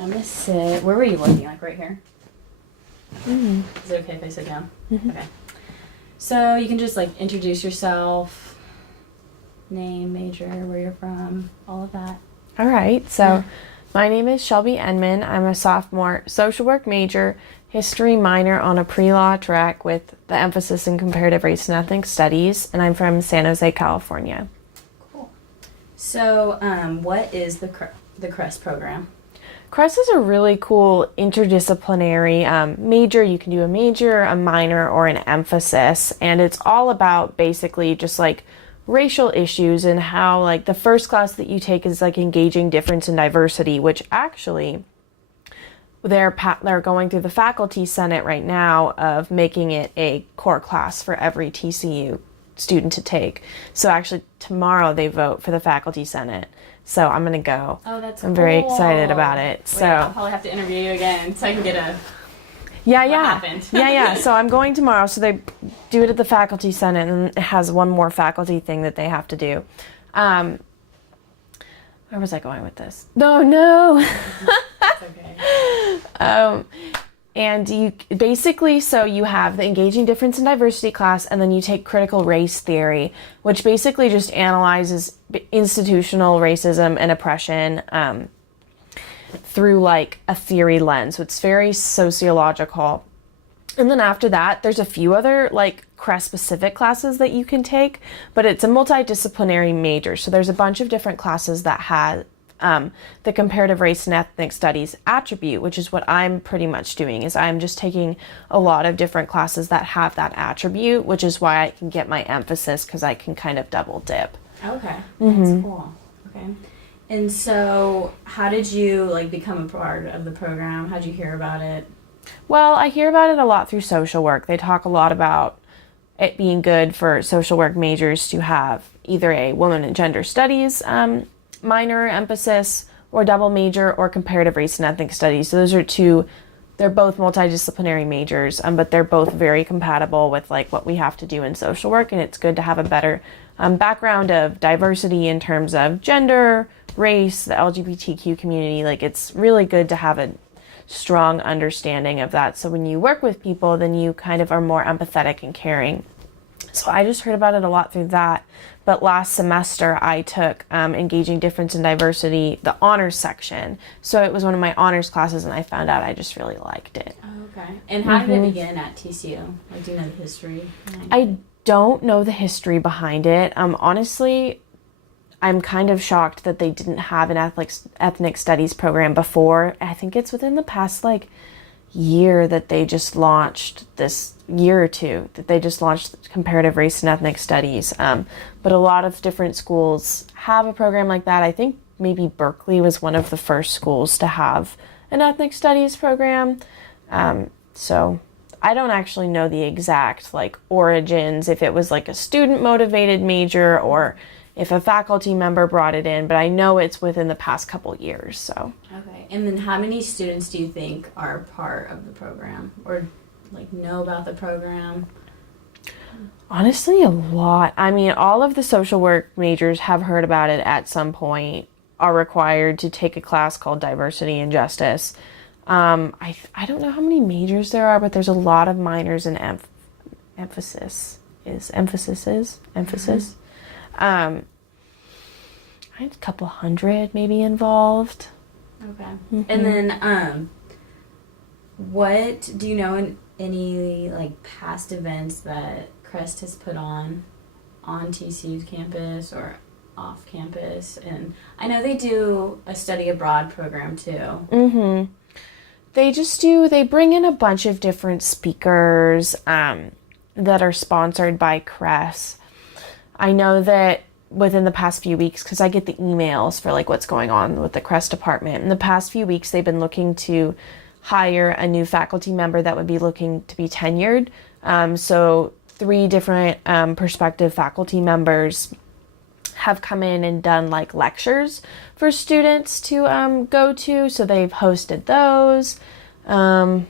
I'm gonna sit. Where were you looking? Like right here? Mm-hmm. Is it okay if I sit down? Mm-hmm. Okay. So you can just like introduce yourself, name, major, where you're from, all of that. All right. So my name is Shelby Enman. I'm a sophomore social work major, history minor on a pre-law track with the emphasis in comparative race and ethnic studies, and I'm from San Jose, California. Cool. So what is the CRES program? CRES is a really cool interdisciplinary major. You can do a major, a minor, or an emphasis, and it's all about basically just like racial issues and how like the first class that you take is like engaging difference and diversity, which actually they're going through the faculty senate right now of making it a core class for every TCU student to take. So actually tomorrow they vote for the faculty senate. So I'm gonna go. Oh, that's I'm very excited about it. Wait, so I'll probably have to interview you again so I can get a yeah. happened. yeah. So I'm going tomorrow. So they do it at the faculty senate, and it has one more faculty thing that they have to do. Where was I going with this? No. That's okay. And you basically, so you have the engaging difference and diversity class, and then you take critical race theory, which basically just analyzes institutional racism and oppression through like a theory lens. So it's very sociological. And then after that, there's a few other like CRES specific classes that you can take, but it's a multidisciplinary major. So there's a bunch of different classes that have the comparative race and ethnic studies attribute, which is what I'm pretty much doing, is I'm just taking a lot of different classes that have that attribute, which is why I can get my emphasis, because I can kind of double dip. Okay, Mm-hmm. that's cool. Okay, and so how did you like become a part of the program? How did you hear about it? Well, I hear about it a lot through social work. They talk a lot about it being good for social work majors to have either a women and gender studies minor emphasis or double major, or comparative race and ethnic studies. So those are two, they're both multidisciplinary majors, but they're both very compatible with like what we have to do in social work, and it's good to have a better background of diversity in terms of gender, race, the LGBTQ community. Like it's really good to have a strong understanding of that, so when you work with people, then you kind of are more empathetic and caring. So I just heard about it a lot through that. But last semester I took Engaging Difference and Diversity, the honors section. So it was one of my honors classes, and I found out I just really liked it. Oh, okay. And how did it begin at TCU? Like, do you know the history behind it? I don't know the history behind it. Honestly, I'm kind of shocked that they didn't have an ethnic studies program before. I think it's within the past like year that they just launched this year or two that they just launched comparative race and ethnic studies, but a lot of different schools have a program like that. I think maybe Berkeley was one of the first schools to have an ethnic studies program, so I don't actually know the exact like origins, if it was like a student motivated major or if a faculty member brought it in, but I know it's within the past couple years. So Okay. And then how many students do you think are part of the program or like know about the program? honestly, a lot. I mean, all of the social work majors have heard about it at some point, are required to take a class called diversity and justice. I don't know how many majors there are, but there's a lot of minors and emphasis. I had a couple hundred maybe involved. Okay. Mm-hmm. And then what do you know in any like past events that CREST has put on TCU's campus or off campus? And I know they do a study abroad program too. Mm-hmm. They bring in a bunch of different speakers that are sponsored by CRES. I know that within the past few weeks, because I get the emails for like what's going on with the CRES department, in the past few weeks they've been looking to hire a new faculty member that would be looking to be tenured. So 3 different prospective faculty members have come in and done like lectures for students to go to. So they've hosted those. I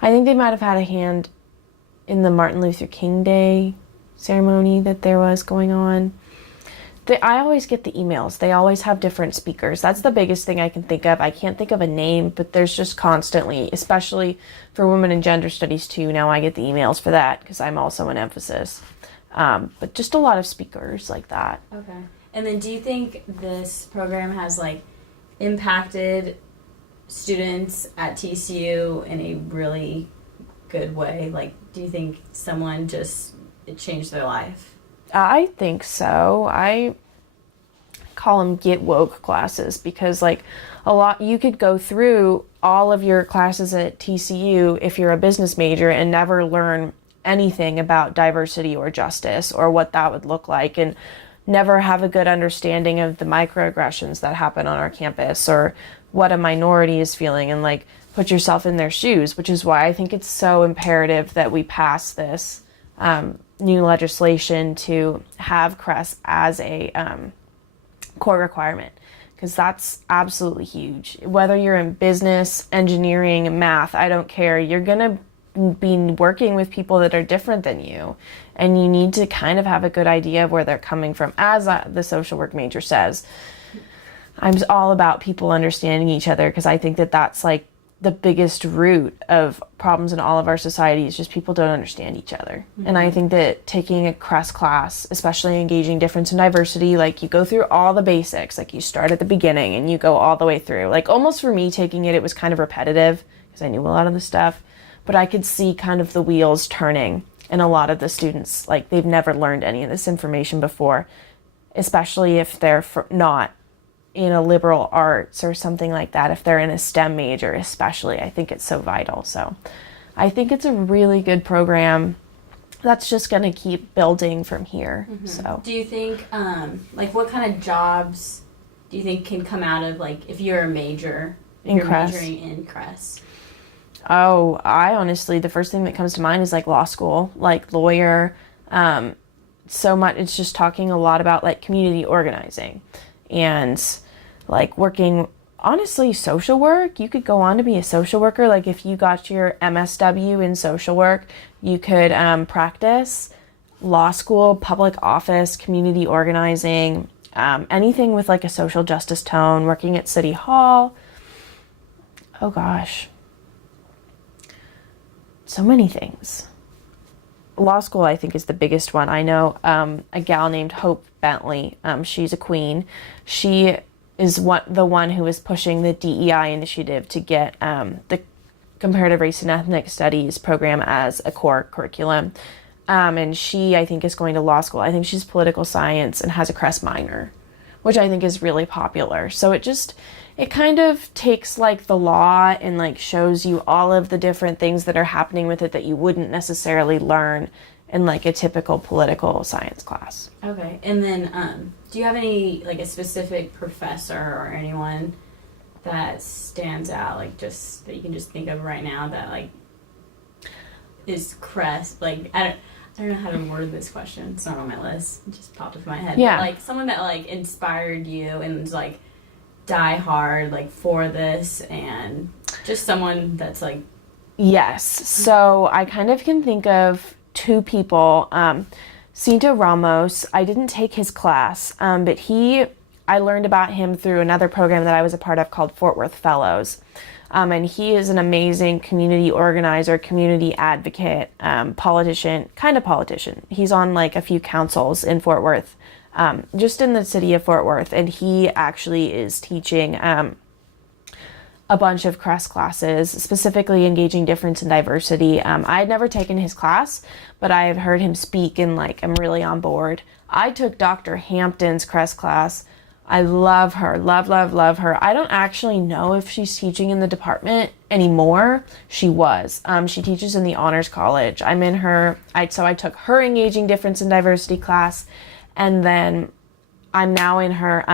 think they might have had a hand in the Martin Luther King Day ceremony that there was going on. I always get the emails. They always have different speakers. That's the biggest thing I can think of. I can't think of a name, but there's just constantly, especially for women and gender studies too. Now I get the emails for that because I'm also an emphasis. But just a lot of speakers like that. Okay. And then do you think this program has like impacted students at TCU in a really good way? Like, do you think someone it changed their life? I think so. I call them get woke classes because like you could go through all of your classes at TCU if you're a business major and never learn anything about diversity or justice or what that would look like, and never have a good understanding of the microaggressions that happen on our campus or what a minority is feeling, and like put yourself in their shoes, which is why I think it's so imperative that we pass this new legislation to have CRES as a core requirement, because that's absolutely huge. Whether you're in business, engineering, math, I don't care. You're going to be working with people that are different than you, and you need to kind of have a good idea of where they're coming from. As the social work major says, I'm all about people understanding each other, because I think that that's like the biggest root of problems in all of our society is just people don't understand each other. Mm-hmm. And I think that taking a CRES class, especially engaging difference and diversity, like you go through all the basics, like you start at the beginning and you go all the way through. Like almost for me taking it was kind of repetitive because I knew a lot of the stuff, but I could see kind of the wheels turning in a lot of the students. Like they've never learned any of this information before, especially if they're not in a liberal arts or something like that. If they're in a STEM major especially, I think it's so vital. So I think it's a really good program that's just going to keep building from here. Mm-hmm. So do you think like what kind of jobs do you think can come out of, like, if you're a major majoring in CRES? Oh, I honestly, the first thing that comes to mind is like law school, like lawyer. So much, it's just talking a lot about like community organizing and like working, honestly, social work. You could go on to be a social worker. Like if you got your MSW in social work, you could practice law school, public office, community organizing, anything with like a social justice tone, working at City Hall. Oh gosh. So many things. Law school, I think, is the biggest one. I know a gal named Hope Bentley. She's a queen. She is the one who is pushing the DEI initiative to get the Comparative Race and Ethnic Studies program as a core curriculum. And she, I think, is going to law school. I think she's political science and has a CRES minor, which I think is really popular. So it kind of takes like the law and like shows you all of the different things that are happening with it that you wouldn't necessarily learn in like a typical political science class. Okay. And then do you have any, like, a specific professor or anyone that stands out, like, just that you can just think of right now that like is CRES? Like, I don't know how to word this question. It's not on my list. It just popped up in my head. Yeah. But, like, someone that like inspired you and was like die hard like for this, and just someone that's like. Yes. So I kind of can think of two people. Cinto Ramos, I didn't take his class, but I learned about him through another program that I was a part of called Fort Worth Fellows. And he is an amazing community organizer, community advocate, politician. He's on like a few councils in Fort Worth, just in the city of Fort Worth. And he actually is teaching a bunch of CRES classes, specifically engaging difference and diversity. I had never taken his class, but I have heard him speak and like I'm really on board. I took Dr. Hampton's CRES class. I love her, love her. I don't actually know if she's teaching in the department anymore. She was. She teaches in the Honors College. I'm in her, so I took her engaging difference and diversity class, and then I'm now in her,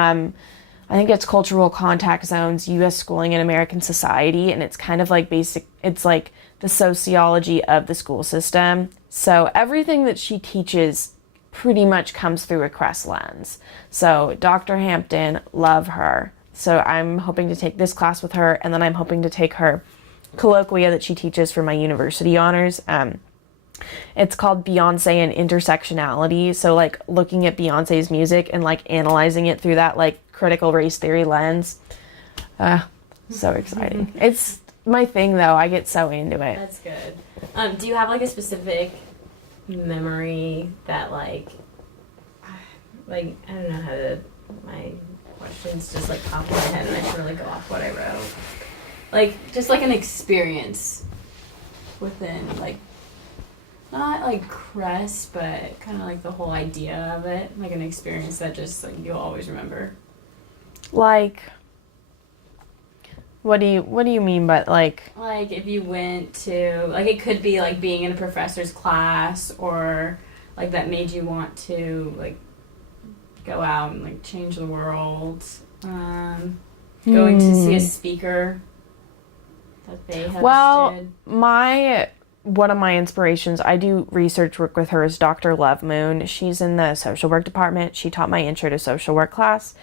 I think it's Cultural Contact Zones, U.S. Schooling in American Society, and it's kind of like it's like the sociology of the school system. So everything that she teaches pretty much comes through a CRES lens. So Dr. Hampton, love her. So I'm hoping to take this class with her, and then I'm hoping to take her colloquia that she teaches for my university honors. It's called Beyonce and Intersectionality. So like looking at Beyonce's music and like analyzing it through that like critical race theory lens. So exciting. It's my thing though. I get so into it. That's good. Do you have like a specific memory that like I don't know how to, my questions just like pop in my head and I should really go off what I wrote. Like just like an experience within like, not like CRES, but kind of like the whole idea of it, like an experience that just like you'll always remember. Like, what do you mean by like if you went to, like, it could be like being in a professor's class, or like that made you want to like go out and like change the world. Going to see a speaker that they hosted. One of my inspirations, I do research work with her, is Dr. Love Moon. She's in the social work department. She taught my intro to social work class.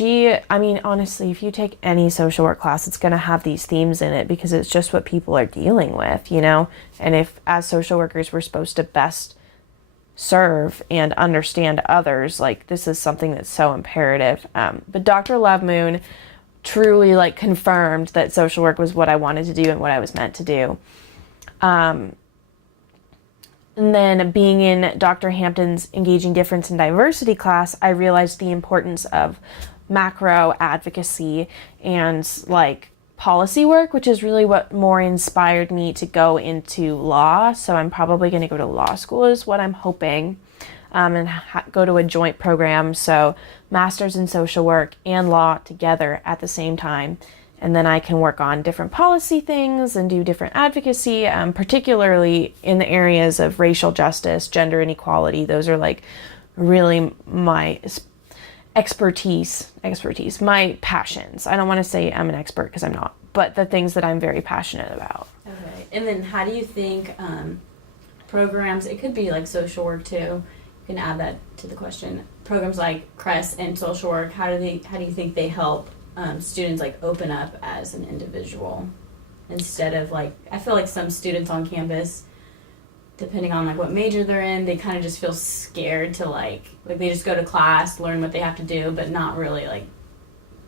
Honestly, if you take any social work class, it's going to have these themes in it because it's just what people are dealing with, you know? And if, as social workers, we're supposed to best serve and understand others, like, this is something that's so imperative. But Dr. Love Moon truly, like, confirmed that social work was what I wanted to do and what I was meant to do. And then being in Dr. Hampton's Engaging Difference and Diversity class, I realized the importance of macro advocacy and like policy work, which is really what more inspired me to go into law. So I'm probably going to go to law school is what I'm hoping, and go to a joint program. So master's in social work and law together at the same time. And then I can work on different policy things and do different advocacy, particularly in the areas of racial justice, gender inequality. Those are like really my expertise, my passions. I don't want to say I'm an expert because I'm not, but the things that I'm very passionate about. Okay. And then how do you think programs, it could be like social work too, you can add that to the question, programs like CRES and social work, how do you think they help students like open up as an individual, instead of like, I feel like some students on campus, depending on like what major they're in, they kind of just feel scared to like they just go to class, learn what they have to do, but not really like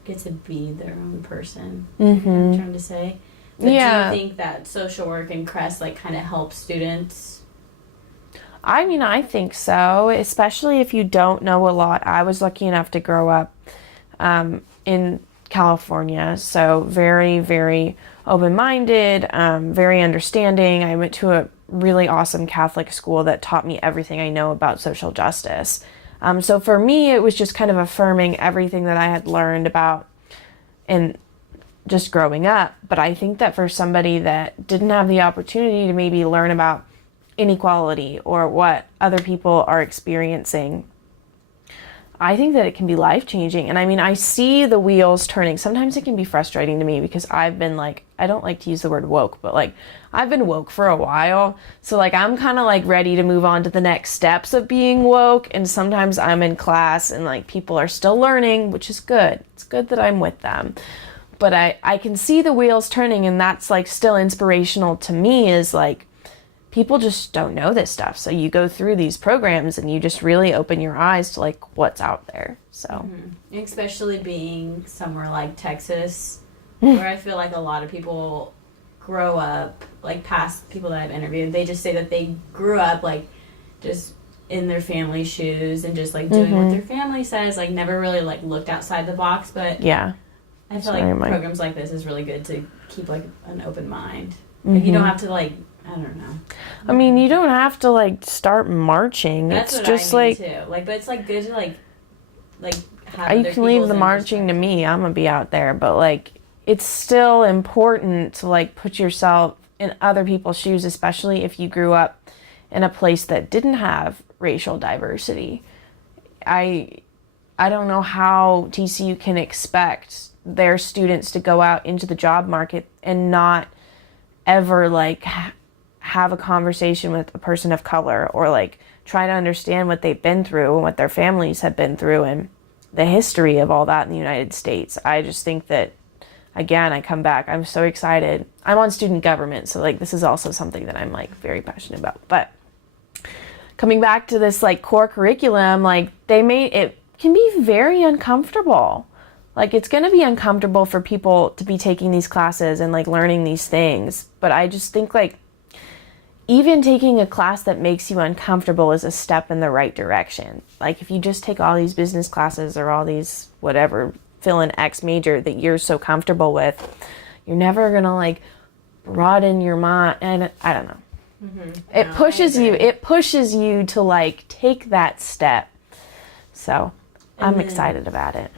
get to be their own person. Mm-hmm. I'm trying to say. But yeah. Do you think that social work and CRES like kind of help students? I think so, especially if you don't know a lot. I was lucky enough to grow up in California, so very, very open-minded, very understanding. I went to a really awesome Catholic school that taught me everything I know about social justice. So for me, it was just kind of affirming everything that I had learned about in just growing up. But I think that for somebody that didn't have the opportunity to maybe learn about inequality or what other people are experiencing, I think that it can be life-changing. And I see the wheels turning. Sometimes it can be frustrating to me because I've been like, I don't like to use the word woke, but like I've been woke for a while. So like I'm kind of like ready to move on to the next steps of being woke. And sometimes I'm in class and like people are still learning, which is good. It's good that I'm with them. But I can see the wheels turning, and that's like still inspirational to me, is like, people just don't know this stuff. So you go through these programs and you just really open your eyes to like what's out there. So Especially being somewhere like Texas, where I feel like a lot of people grow up, like past people that I've interviewed, they just say that they grew up like just in their family's shoes and just like doing what their family says, like never really like looked outside the box. But yeah, I feel like programs like this is really good to keep like an open mind. Like you don't have to like, I don't know. You don't have to like start marching. That's it's what just I mean, like too. Like, but it's like good to like have you can leave the marching to me. I'm gonna be out there, but like it's still important to like put yourself in other people's shoes, especially if you grew up in a place that didn't have racial diversity. I don't know how TCU can expect their students to go out into the job market and not ever like have a conversation with a person of color, or like try to understand what they've been through and what their families have been through and the history of all that in the United States. I just think that, again, I come back, I'm so excited. I'm on student government, so like this is also something that I'm like very passionate about. But coming back to this like core curriculum, like they made it can be very uncomfortable. Like it's going to be uncomfortable for people to be taking these classes and like learning these things. But I just think like even taking a class that makes you uncomfortable is a step in the right direction. Like if you just take all these business classes or all these whatever, fill in X major that you're so comfortable with, you're never going to like broaden your mind. And I don't know. It pushes you to like take that step. So I'm excited about it.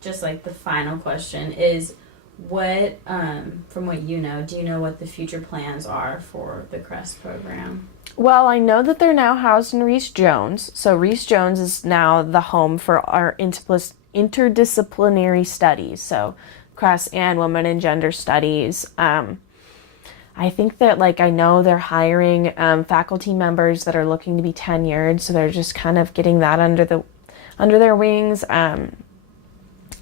Just like the final question is, what from what you know, do you know what the future plans are for the CRES program? Well, I know that they're now housed in Reese Jones. So Reese Jones is now the home for our interdisciplinary studies. So CRES and women and gender studies. I think that like I know they're hiring faculty members that are looking to be tenured, so they're just kind of getting that under their wings.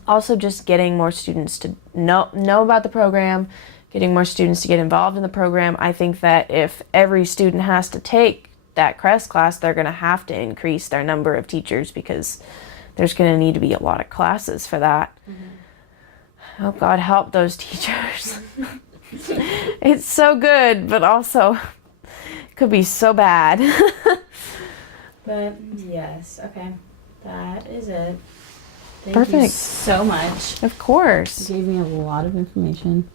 Also just getting more students to know about the program, getting more students to get involved in the program. I think that if every student has to take that CRES class, they're going to have to increase their number of teachers because there's going to need to be a lot of classes for that. Oh God, help those teachers. It's so good, but also could be so bad. But yes, okay. That is it. Thank Perfect. you so much. Of course. You gave me a lot of information.